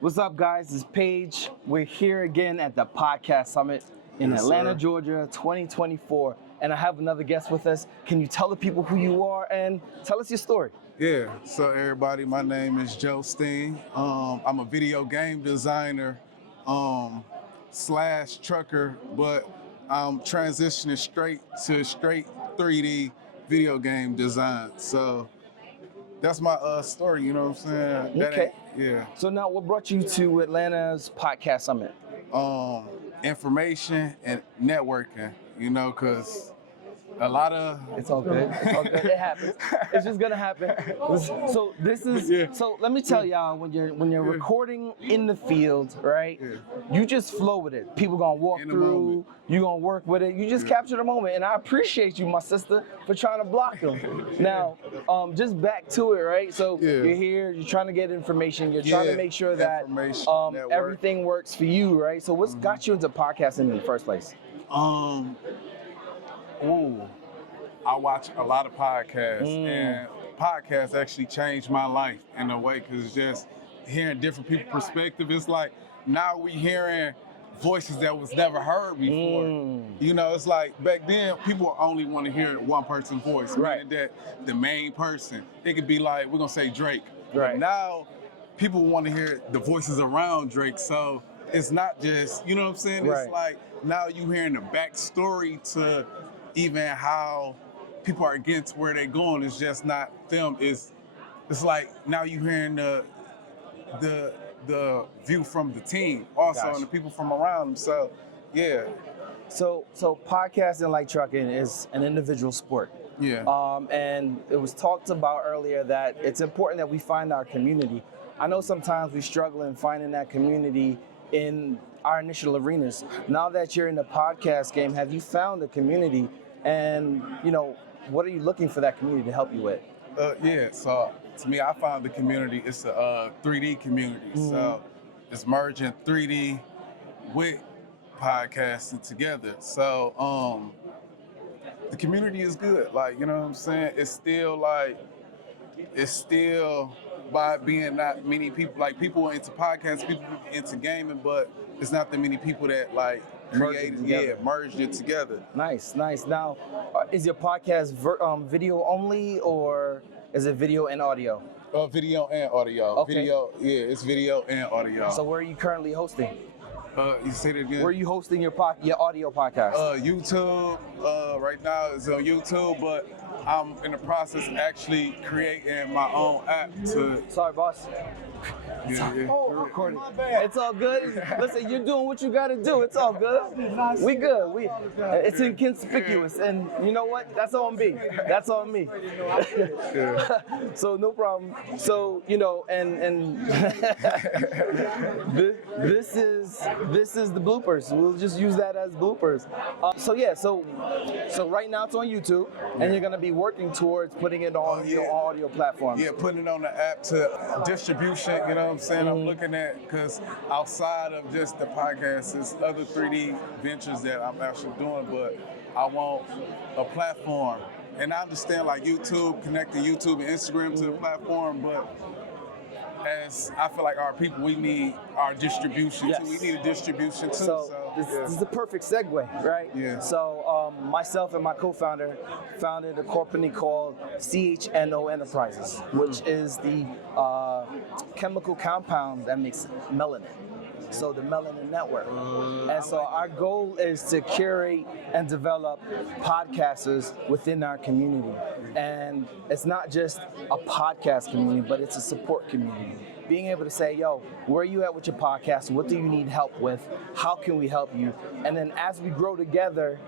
What's up, guys? It's Paige. We're here again at the Podcast Summit in Atlanta, Georgia, 2024. And I have another guest with us. Can you tell the people who you are and tell us your story? Yeah, so everybody, my name is Joe Steen. I'm a video game designer slash trucker, but I'm transitioning straight 3D video game design. So that's my story, you know what I'm saying? Okay. Yeah. So now what brought you to Atlanta's Podcast Summit? Information and networking, you know, because a lot of... It's all good. It's all good. It happens. It's just gonna happen. So this is. So let me tell y'all, when you're recording in the field, right? Yeah. You just flow with it. People gonna walk In the through. moment. You gonna work with it. You just capture the moment, and I appreciate you, my sister, for trying to block them. Now, just back to it, right? So you're here. You're trying to get information. You're trying to make sure that everything works for you, right? So what's got you into podcasting in the first place? I watch a lot of podcasts, and podcasts actually changed my life in a way, because just hearing different people's perspective. It's like now we hearing voices that was never heard before. You know, it's like back then people only want to hear one person's voice, meaning that the main person. It could be like, we're gonna say Drake. Right. But now people want to hear the voices around Drake. So it's not just, you know what I'm saying? Right. It's like now you hearing the backstory to even how people are getting to where they're going. It's just not them. It's like now you hearing the view from the team also, and the people from around them. So yeah. So podcasting, like trucking, is an individual sport. Yeah. And it was talked about earlier that it's important that we find our community. I know sometimes we struggle in finding that community in our initial arenas. Now that you're in the podcast game, have you found a community? And, you know, what are you looking for that community to help you with? Yeah, so to me, I found the community, it's a 3D community. So it's merging 3D with podcasting together. So the community is good. Like, you know what I'm saying? It's still by being not many people, like people into podcasts, people into gaming, but it's not that many people that like merged it together. Nice. Now, is your podcast video only, or is it video and audio? Video and audio. Okay. Video, it's video and audio. So where are you currently hosting? You say that again? Where are you hosting your audio podcast? YouTube. Right now it's on YouTube, but I'm in the process of actually creating my own app to... Sorry, boss. Recording. It's all good. Listen, you're doing what you got to do. It's all good. We good. It's inconspicuous, and you know what? That's on me. That's on me. So no problem. So you know, and this is the bloopers. We'll just use that as bloopers. So right now it's on YouTube, and you're gonna be working towards putting it on your audio platform. Yeah, putting it on the app to distribution. You know what I'm saying? I'm looking at, because outside of just the podcast, there's other 3D ventures that I'm actually doing, but I want a platform. And I understand like YouTube, connecting YouTube and Instagram to the platform, but as I feel like our people, we need our distribution too. We need a distribution too. So this is the perfect segue, right? Yeah. So myself and my co-founder founded a company called CHNO Enterprises, which is the chemical compound that makes melanin. So the Melanin Network. And so our goal is to curate and develop podcasters within our community. And it's not just a podcast community, but it's a support community. Being able to say, yo, where are you at with your podcast? What do you need help with? How can we help you? And then as we grow together,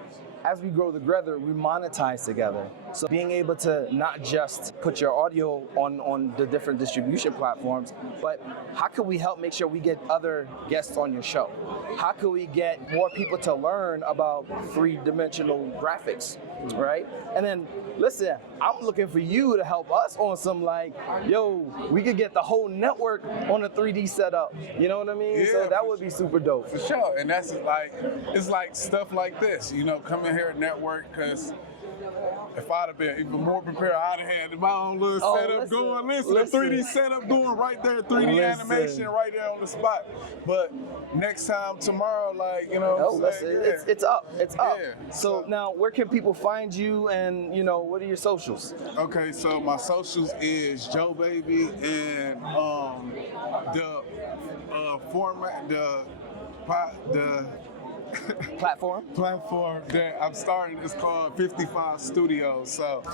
we monetize together. So being able to not just put your audio on the different distribution platforms, but how can we help make sure we get other guests on your show? How can we get more people to learn about three-dimensional graphics, right? And then, listen, I'm looking for you to help us on some like, yo, we could get the whole network on a 3D setup. You know what I mean? Yeah, so that would be super dope. For sure, and that's like, it's like stuff like this, you know, coming here at network, because if I'd have been even more prepared, I'd have had my own little setup going. Listen, the 3D setup going right there, 3D animation right there on the spot. But next time, tomorrow, like, you know, it's up. It's up. Yeah. So now, where can people find you, and you know, what are your socials? Okay, so my socials is Joe Baby, and the format, the Platform that I'm starting is called 55 Studios. So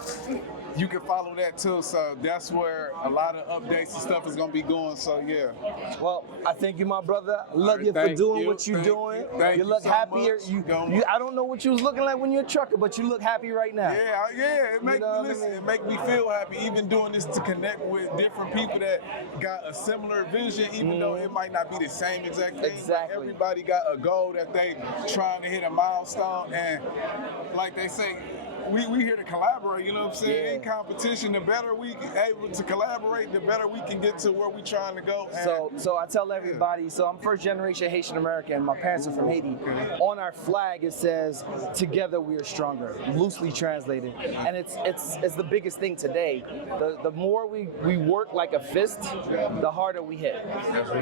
you can follow that too. So that's where a lot of updates and stuff is gonna be going. So yeah. Well, I thank you, my brother. I love you for doing what you're doing. You look happier. You, I don't know what you was looking like when you're a trucker, but you look happy right now. Yeah. It make me feel happy. Even doing this to connect with different people that got a similar vision, even though it might not be the same exact thing. Exactly. But everybody got a goal that they trying to hit a milestone, and like they say, we here to collaborate, you know what I'm saying? Yeah. In competition, the better we able to collaborate, the better we can get to where we trying to go. And So I tell everybody, so I'm first generation Haitian American, my parents are from Haiti. On our flag it says, "Together we are stronger," loosely translated. And it's the biggest thing today. The more we work like a fist, the harder we hit.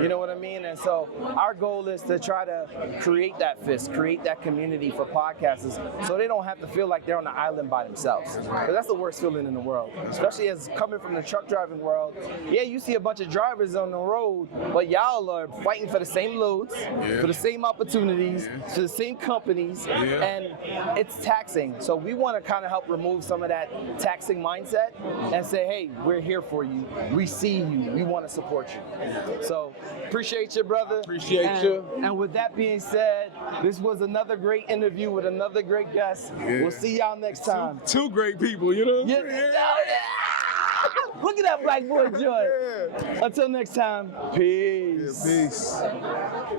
You know what I mean? And so our goal is to try to create that fist, create that community for podcasters, so they don't have to feel like they're on the island by themselves. Because that's the worst feeling in the world, especially as coming from the truck driving world. Yeah, you see a bunch of drivers on the road, but y'all are fighting for the same loads, for the same opportunities, for the same companies, and it's taxing. So we want to kind of help remove some of that taxing mindset and say, hey, we're here for you. We see you. We want to support you. So appreciate you, brother. Appreciate you. And with that being said, this was another great interview with another great guest. We'll see y'all next time. Two great people, you know what I'm saying? Look at that black boy joy. Until next time, peace. Peace.